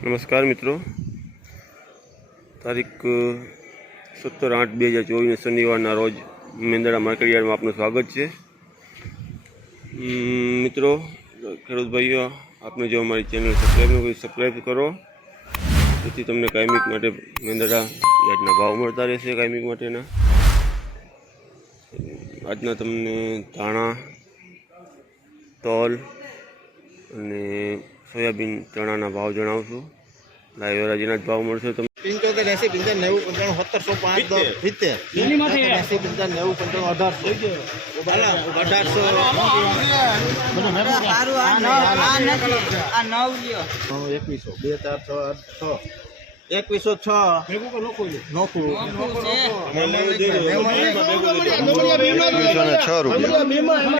નમસ્કાર મિત્રો. તારીખ સત્તર આઠ બે હજાર ચોવીસ શનિવારના રોજ મેંદડા માર્કેટ યાર્ડમાં આપનું સ્વાગત છે. મિત્રો, ખેડૂત ભાઈઓ, આપને જો અમારી ચેનલ સબસ્ક્રાઈબ ન કરી સબસ્ક્રાઈબ કરો. જેથી તમને કાયમિક માટે મેંદડા યાર્ડના ભાવ મળતા રહેશે કાયમિક માટેના. આજના તમને ધાણા, તલ અને સોયાબીન ચણાના ભાવ જણાવશું લાઈવ હરાજીના જ ભાવ મળશે તમને. પિંચોતેર એસી પંચાવન નેવું પંચાણું સત્તરસો પાંચ સિત્તેર. એસી પંચાવન નેવું પંચાણું અઢારસો. અઢારસો. એકવીસો. બે ચાર છ આઠ છ. એકવીસો છ. નોખું છ રૂપિયા.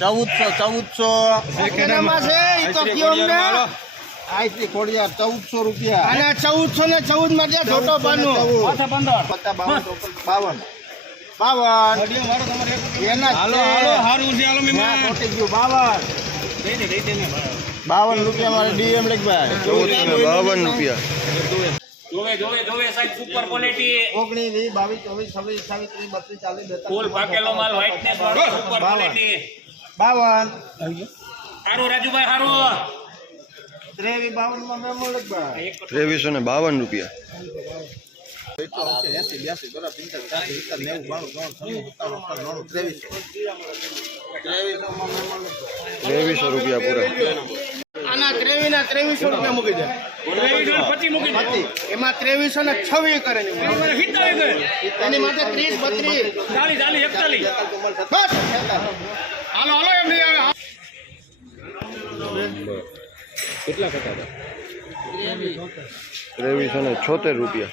ચૌદસો ચૌદસો. ચૌદસો રૂપિયા. અને ચૌદસો ને ચૌદમાં છોટો બાનો બાવન બાવન. બાવન. એના હાલો હાલો હારું છે હાલો ગયું બાવન. બાવન રૂપિયા મારે ડીએમ લખભાઈ. બાવન રૂપિયા. જોવે જોવે જોવે સાહેબ સુપર ક્વોલિટી ઓગણીસ વીસ બાવીસ ચોવીસ છવ્વીસ અઠાવીસ ત્રીસ બત્રીસ ચાલીસ ફૂલ પાકેલો માલ વ્હાઇટનેસ વાળો સુપર ક્વોલિટી બાવન. સારું રાજુભાઈ સારું ત્રેવીસ બાવનમાં મેં મળે ત્રેવીસો ને બાવન રૂપિયા. ત્રેવીસો રૂપિયા પૂરા. આના ત્રેવીસ ના ત્રેવીસો રૂપિયા મૂકી દે. એમાં ત્રેવીસો ને છવ્વીસ કરે ને એની માટે ત્રીસ બત્રીસ. ચાલીસ ચાલીસ એકતાલી બસ. હાલો હાલો એમ નહીં આવે. ત્રેવીસો ને છોતેર રૂપિયા.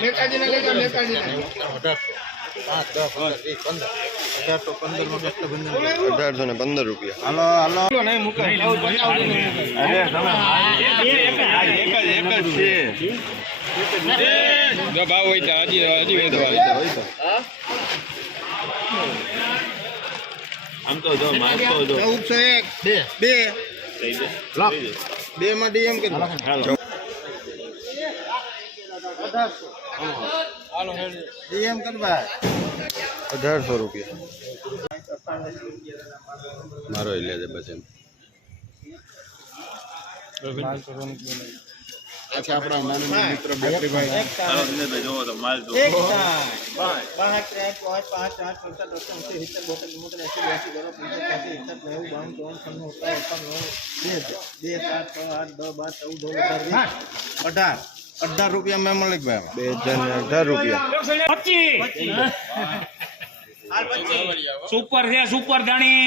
નેતાજી ને પંદર પંદર અઢારસો પંદર નો પંદર રૂપિયા હાલો હાલો ચૌદસો એક બે બે. બે. માં ડીએમ કે અઢારસો રૂપિયા. મારો લે છે બસ એમ. અચ્છા આપણા નાના મિત્ર બેકરીભાઈ. એક પાંચ પાંચ પાંચ પાંચ સિત્તેર બોતેર ચુમ્મોતેર એસી બ્યાસી બરો પંચાસી એકસઠ નેવું બાવન ચોવન છન્નું બે બે સાત છ આઠ દસ બાર ચૌદ અઢાર. અઢાર રૂપિયા મેં મળી ભાઈ બે હજાર ને અઢાર રૂપિયા. સુપર છે સુપર જાણી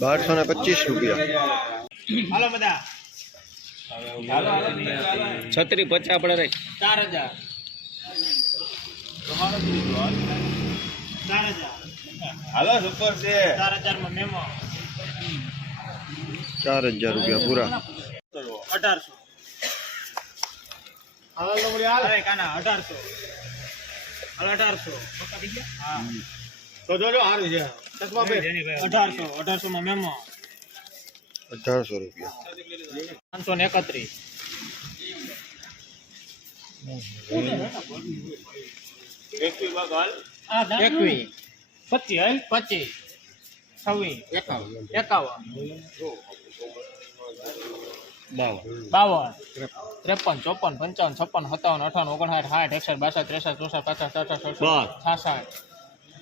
બારસો ને પચીસ રૂપિયા. હાલો બધા. છત્રી પચાસ પડે રહી ચાર હજાર. ચાર હજાર. હાલો સુપર છે. ચાર હજારમાં મેમો. ચાર હજાર રૂપિયા પૂરા. અઢારસો. અઢારસો. હા. તો જોજો સારું છે. અઢારસો અઢારસો માં મેમો. અઢારસો રૂપિયા. પાંચસો ને એકત્રીસ. એકવીસ. પચીસ. પચીસ. છવ્વીસ. એકાવન. એકાવન. બાવન. ત્રેપન. ચોપન પંચાવન છપ્પન સત્તાવન અઠાવન ઓગણસાઠ સાઠ એકસઠ બાસઠ ત્રેસઠ ચોસઠ પચાસ છાસઠ સડસઠ છાસઠ.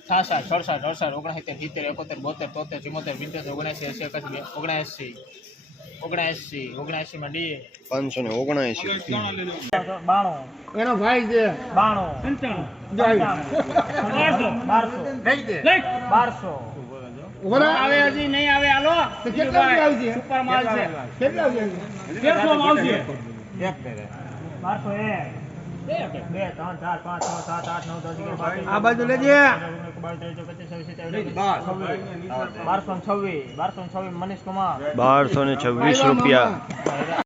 છાસઠ સડસઠ અડસઠ ઓગણસિત્તેર સિત્તેર એકોતેર બોતેર તોતેર ચુમ્મોતેર પંચોતેર ઓગણસી એસી એકાસી ઓગણએંસી ઓગણએંસી ડી. પાંચસો ને ઓગણએંસી બાણું. એનો ભાઈ છે. બાણું. પંચાણું. બાણું બારસો. બારસો. આવે હજી નહીં આવે હાલો સુપર માલ છે બારસો એક બે ત્રણ ચાર પાંચ છ સાત આઠ નવ દસ અગિયાર આ બાજુ લેજે બારસો છવ્વીસ બારસો છવ્વીસ મનીષ કુમાર બારસો ને છવ્વીસ રૂપિયા